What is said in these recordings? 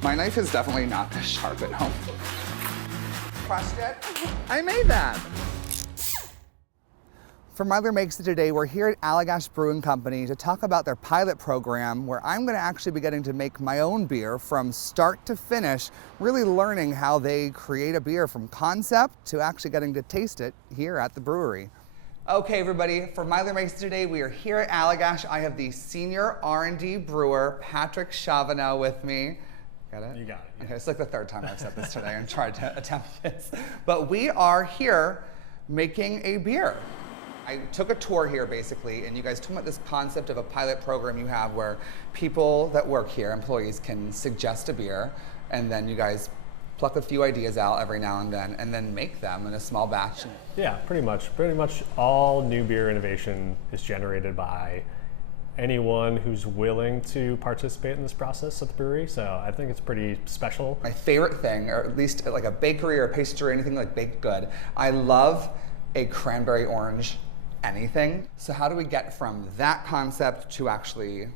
My knife is definitely not this sharp at home. Crushed it. I made that. For Myler Makes It today, we're here at Allagash Brewing Company to talk about their pilot program where I'm going to actually be getting to make my own beer from start to finish, really learning how they create a beer from concept to actually getting to taste it here at the brewery. Okay, everybody, for Myler Makes It today, we are here at Allagash. I have the senior R&D brewer, Patrick Chavanel, with me. Got it? You got it. Yeah. Okay, it's like the third time I've said this today and tried to attempt this. But we are here making a beer. I took a tour here basically, and you guys told me about this concept of a pilot program you have where people that work here, employees, can suggest a beer, and then you guys pluck a few ideas out every now and then make them in a small batch. Yeah, pretty much. Pretty much all new beer innovation is generated by anyone who's willing to participate in this process at the brewery. So I think it's pretty special. My favorite thing, or at least like a bakery or a pastry or anything like baked good, I love a cranberry orange anything. So how do we get from that concept to actually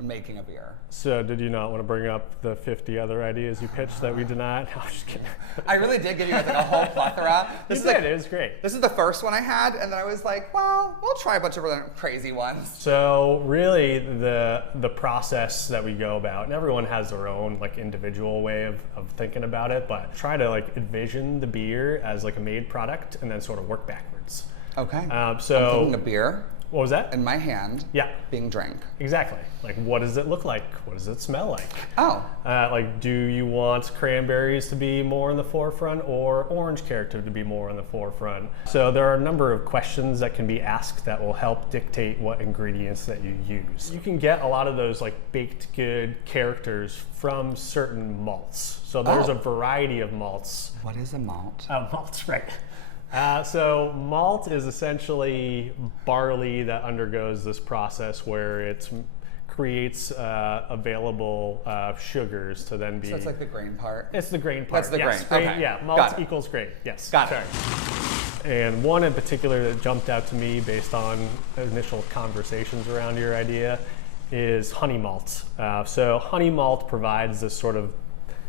making a beer? So did you not want to bring up the 50 other ideas you pitched that we denied? No, I'm just kidding. I really did give you guys like a whole plethora. You did, it was great. This is the first one I had, and then I was like, well, we'll try a bunch of really crazy ones. So really the process that we go about, and everyone has their own like individual way of thinking about it, but try to like envision the beer as like a made product and then sort of work backwards. Okay. So I'm thinking a beer. What was that? In my hand. Yeah. Being drank. Exactly. Like, what does it look like? What does it smell like? Oh. Like, do you want cranberries to be more in the forefront or orange character to be more in the forefront? So there are a number of questions that can be asked that will help dictate what ingredients that you use. You can get a lot of those like baked good characters from certain malts. So there's a variety of malts. What is a malt? Malts, right. So malt is essentially barley that undergoes this process where it creates available sugars to then be... So it's like the grain part? It's the grain part. That's the yes, grain. Okay. Yeah, malt equals grain. Yes. Got it. And one in particular that jumped out to me based on initial conversations around your idea is honey malt. So honey malt provides this sort of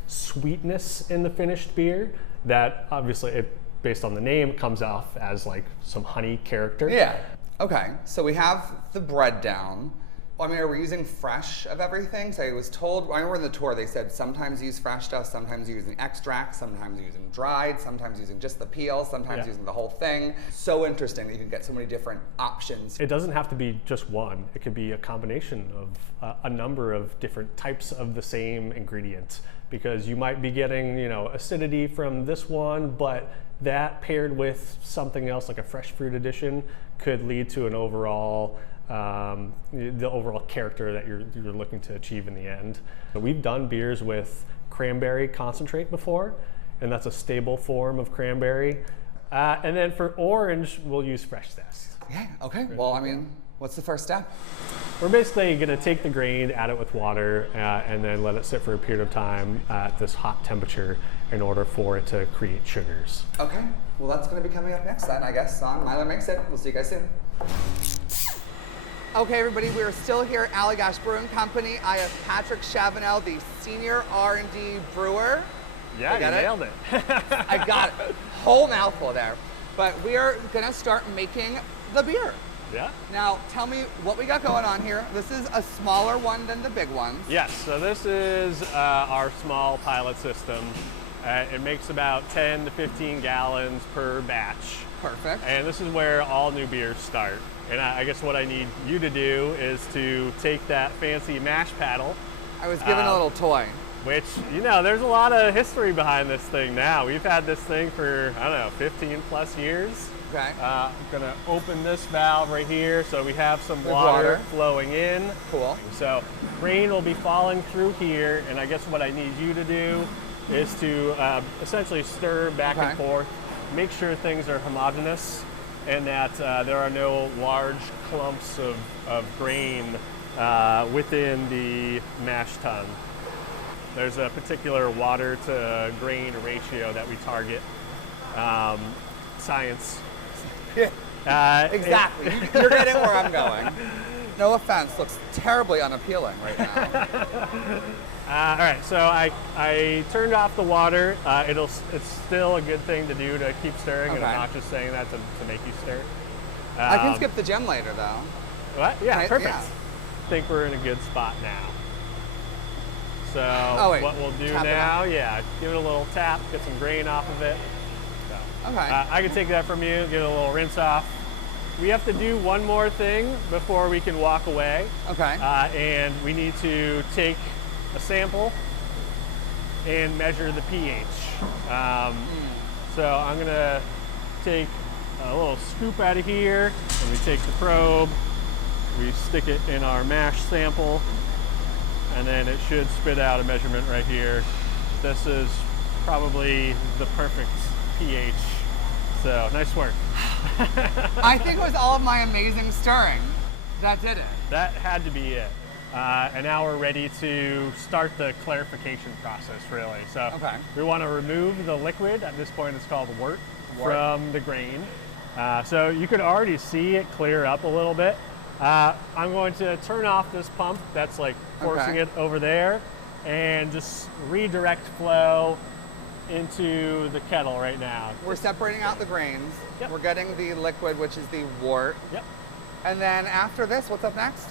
sweetness in the finished beer that obviously based on the name, comes off as like some honey character. Yeah. Okay. So we have the bread down. Well, I mean, are we using fresh of everything? So I was told, I remember in the tour, they said sometimes use fresh stuff, sometimes using extract, sometimes using dried, sometimes using just the peel, sometimes using the whole thing. So interesting that you can get so many different options. It doesn't have to be just one. It could be a combination of a number of different types of the same ingredient, because you might be getting, you know, acidity from this one, but that paired with something else like a fresh fruit addition could lead to an overall, the overall character that you're looking to achieve in the end. So we've done beers with cranberry concentrate before, and that's a stable form of cranberry. And then for orange, we'll use fresh zest. Yeah, okay. Well, I mean, what's the first step? We're basically gonna take the grain, add it with water, and then let it sit for a period of time at this hot temperature in order for it to create sugars. Okay, well that's gonna be coming up next then, I guess, on Myler Makes It. We'll see you guys soon. Okay, everybody, we are still here at Allagash Brewing Company. I have Patrick Chavanel, the senior R&D brewer. Yeah, you nailed it. I got it. Whole mouthful there. But we are gonna start making the beer. Yeah. Now, tell me what we got going on here. This is a smaller one than the big ones. Yes, so this is our small pilot system. It makes about 10 to 15 gallons per batch. Perfect. And this is where all new beers start. And I guess what I need you to do is to take that fancy mash paddle. I was given a little toy. Which, you know, there's a lot of history behind this thing now. We've had this thing for, I don't know, 15 plus years. Okay. I'm gonna open this valve right here so we have some water flowing in. Cool. So rain will be falling through here, and I guess what I need you to do is to essentially stir back and forth, make sure things are homogeneous, and that there are no large clumps of grain within the mash tun. There's a particular water to grain ratio that we target. Science. Exactly. You're getting where I'm going. no offense, looks terribly unappealing right now. All right, so I turned off the water. It's still a good thing to do to keep stirring, and I'm not just saying that to make you stir. I can skip the gem later, though. What? Yeah, perfect. Yeah. I think we're in a good spot now. So what we'll do now, give it a little tap, get some grain off of it. So, okay. I can take that from you, get a little rinse off. We have to do one more thing before we can walk away. Okay. And we need to take a sample and measure the pH. So I'm gonna take a little scoop out of here, and we take the probe, we stick it in our mash sample, and then it should spit out a measurement right here. This is probably the perfect pH. So nice work. I think it was all of my amazing stirring that did it. That had to be it. And now we're ready to start the clarification process, really. So we want to remove the liquid. At this point, it's called wort from the grain. So you could already see it clear up a little bit. I'm going to turn off this pump that's like forcing it over there, and just redirect flow into the kettle right now. We're separating out the grains. Yep. We're getting the liquid, which is the wort. Yep. And then after this, what's up next?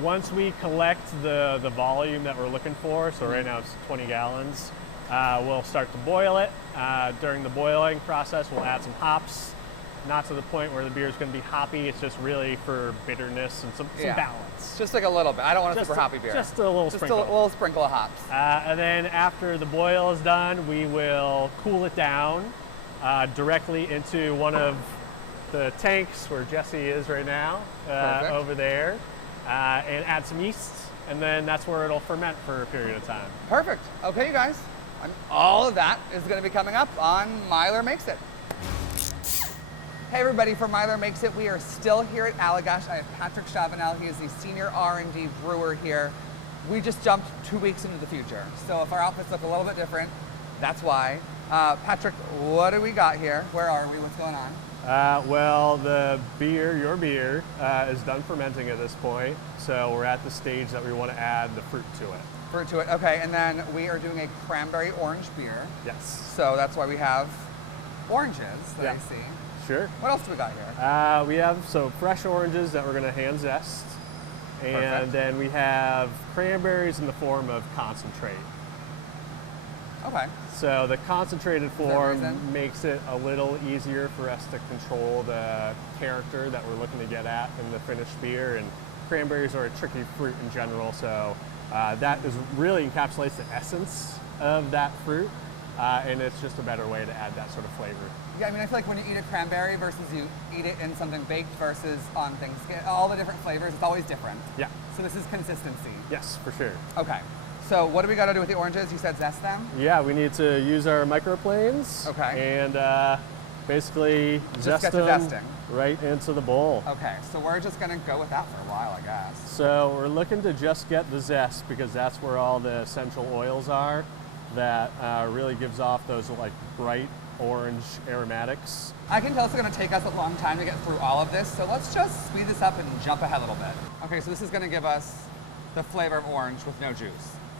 Once we collect the volume that we're looking for, so right now it's 20 gallons, we'll start to boil it. During the boiling process, we'll add some hops. Not to the point where the beer is going to be hoppy. It's just really for bitterness and some balance. Just like a little bit. I don't want a super hoppy beer. Just a little sprinkle. Just a little sprinkle of hops. And then after the boil is done, we will cool it down directly into one of the tanks where Jesse is right now, over there, and add some yeast, and then that's where it'll ferment for a period of time. Perfect. Okay, you guys. All of that is going to be coming up on Myler Makes It. Hey everybody, from Myler Makes It, we are still here at Allagash. I have Patrick Chavanel. He is the senior R&D brewer here. We just jumped 2 weeks into the future. So if our outfits look a little bit different, that's why. Patrick, what do we got here? Where are we? What's going on? Well, the beer, your beer, is done fermenting at this point. So we're at the stage that we want to add the fruit to it. Fruit to it, okay. And then we are doing a cranberry orange beer. Yes. So that's why we have oranges that I see. Sure. What else do we got here? We have some fresh oranges that we're going to hand zest. And then we have cranberries in the form of concentrate. Okay. So the concentrated form makes it a little easier for us to control the character that we're looking to get at in the finished beer. And cranberries are a tricky fruit in general, so that really encapsulates the essence of that fruit. And it's just a better way to add that sort of flavor. Yeah, I mean, I feel like when you eat a cranberry versus you eat it in something baked versus on things, all the different flavors, it's always different. Yeah. So this is consistency. Yes, for sure. Okay. So what do we got to do with the oranges? You said zest them? Yeah, we need to use our microplanes. Okay. And basically just zest them right into the bowl. Okay, so we're just going to go with that for a while, I guess. So we're looking to just get the zest because that's where all the essential oils are. That really gives off those like bright orange aromatics. I can tell it's going to take us a long time to get through all of this, so let's just speed this up and jump ahead a little bit. Okay, so this is going to give us the flavor of orange with no juice.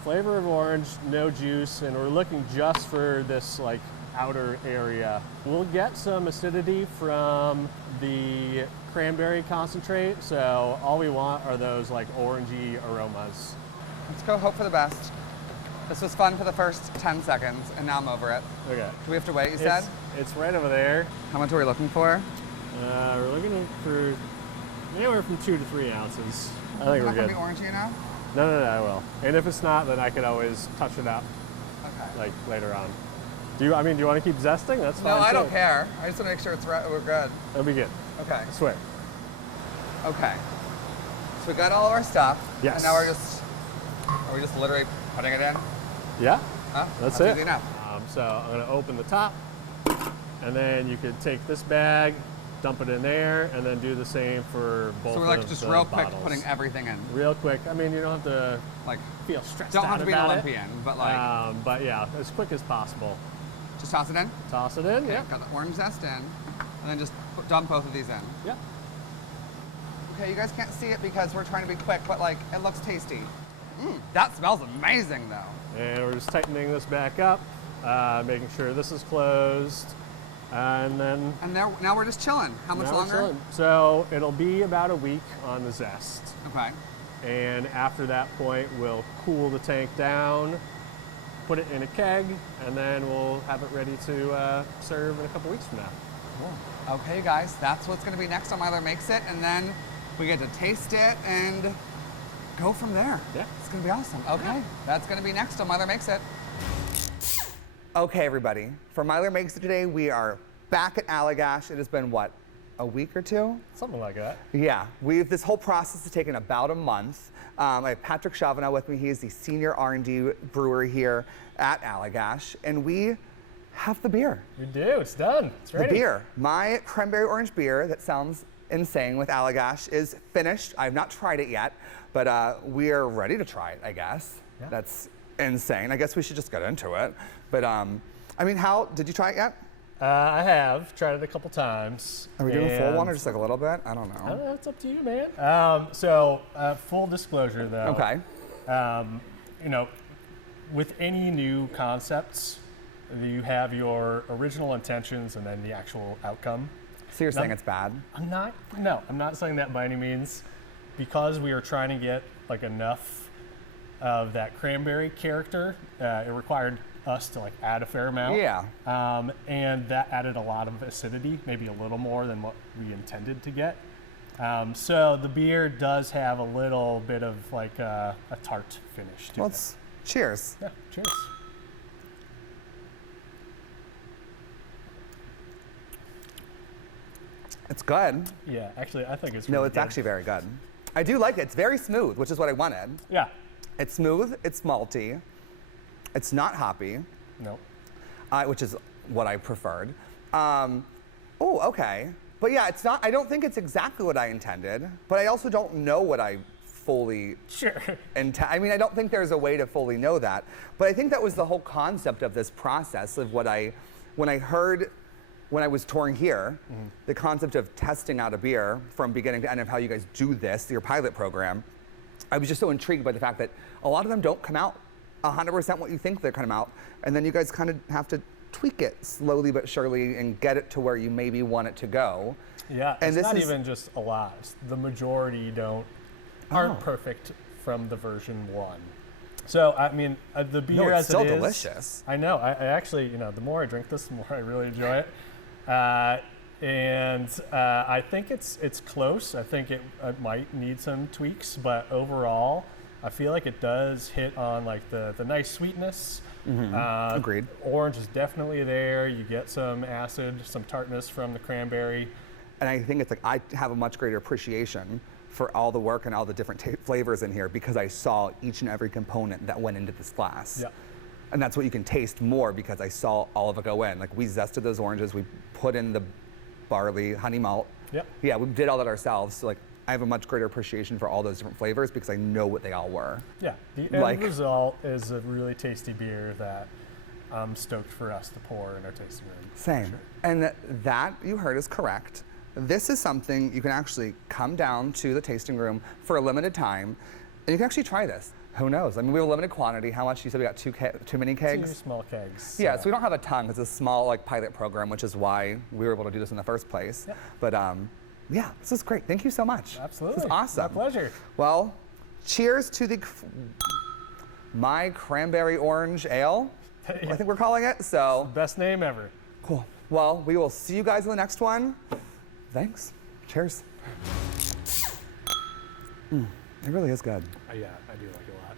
Flavor of orange, no juice, and we're looking just for this like outer area. We'll get some acidity from the cranberry concentrate, so all we want are those like orangey aromas. Let's go hope for the best. This was fun for the first 10 seconds, and now I'm over it. Okay. Do we have to wait, you said? It's right over there. How much are we looking for? We're looking for anywhere from 2 to 3 ounces. I think we're good. Not gonna be orangey enough? No, I will. And if it's not, then I could always touch it up, like later on. Do you want to keep zesting? That's fine. No, I too. don't care. I just want to make sure we're good. It'll be good. Okay. I swear. Okay. So we got all of our stuff. Yes. And now are we just literally putting it in? Yeah. Huh? That's it. Easy enough. So I'm going to open the top, and then you could take this bag, dump it in there, and then do the same for both. So we're like of just the real bottles. quick putting everything in. Real quick. I mean, you don't have to like feel stressed don't out have to be an about Olympian, but like. But yeah, as quick as possible. Just toss it in. Toss it in. Okay, Yeah. Got the orange zest in, and then just dump both of these in. Yep. Okay, you guys can't see it because we're trying to be quick, but like, it looks tasty. That smells amazing though. And we're just tightening this back up, making sure this is closed. And then now we're just chilling. How much longer? So it'll be about a week on the zest. Okay. And after that point, we'll cool the tank down, put it in a keg, and then we'll have it ready to serve in a couple weeks from now. Cool. Okay, guys, that's what's going to be next on Myler Makes It, and then we get to taste it and go from there. Yeah. It's going to be awesome. Okay, that's going to be next on Myler Makes It. Okay, everybody, for Myler Makes It today, we are back at Allagash. It has been, what, a week or two? Something like that. Yeah, this whole process has taken about a month. I have Patrick Chavana with me. He is the senior R&D brewer here at Allagash, and we have the beer. We do, it's done, it's ready. The beer, my cranberry orange beer that sounds insane with Allagash is finished. I have not tried it yet, but we are ready to try it, I guess. Yeah. That's insane. I guess we should just get into it. But I mean, did you try it yet? I have tried it a couple times. Are we doing a full one or just like a little bit? I don't know. It's up to you, man. So full disclosure though. Okay. You know, with any new concepts, you have your original intentions and then the actual outcome. So you're saying it's bad? I'm not saying that by any means. Because we are trying to get like enough of that cranberry character, it required us to like add a fair amount. Yeah. And that added a lot of acidity, maybe a little more than what we intended to get. So the beer does have a little bit of like a tart finish to it. Cheers. Yeah, cheers. It's good. Yeah, actually, I think it's No, really it's good. actually very good. I do like it. It's very smooth, which is what I wanted. Yeah. It's smooth, it's malty, it's not hoppy. Nope. Which is what I preferred. Oh, okay. But yeah, it's not, I don't think it's exactly what I intended, but I also don't know what I fully I mean, I don't think there's a way to fully know that. But I think that was the whole concept of this process of when I was touring here, the concept of testing out a beer from beginning to end of how you guys do this, your pilot program, I was just so intrigued by the fact that a lot of them don't come out 100% what you think they're going to come out, and then you guys kind of have to tweak it slowly but surely and get it to where you maybe want it to go. Yeah, and it's not even just a lot. The majority aren't perfect from the version 1. So, I mean, the beer it's as still it is, delicious. I know. I actually, the more I drink this, the more I really enjoy it. And I think it's close. I think it might need some tweaks, but overall, I feel like it does hit on like the nice sweetness. Agreed. Orange is definitely there. You get some acid, some tartness from the cranberry. And I think it's like I have a much greater appreciation for all the work and all the different flavors in here because I saw each and every component that went into this glass. Yeah. And that's what you can taste more because I saw all of it go in. Like we zested those oranges, we put in the barley, honey malt. Yep. Yeah, we did all that ourselves. So like I have a much greater appreciation for all those different flavors because I know what they all were. Yeah, the end result is a really tasty beer that I'm stoked for us to pour in our tasting room. Same. Sure. And that you heard is correct. This is something you can actually come down to the tasting room for a limited time, and you can actually try this. Who knows? I mean, we have a limited quantity. How much? You said we got too many kegs? 2 small kegs. Yeah, so we don't have a ton. It's a small like pilot program, which is why we were able to do this in the first place. Yep. But yeah, this is great. Thank you so much. Absolutely. This is awesome. My pleasure. Well, cheers to my cranberry orange ale. I think we're calling it. So best name ever. Cool. Well, we will see you guys in the next one. Thanks. Cheers. It really is good. Yeah, I do like it a lot.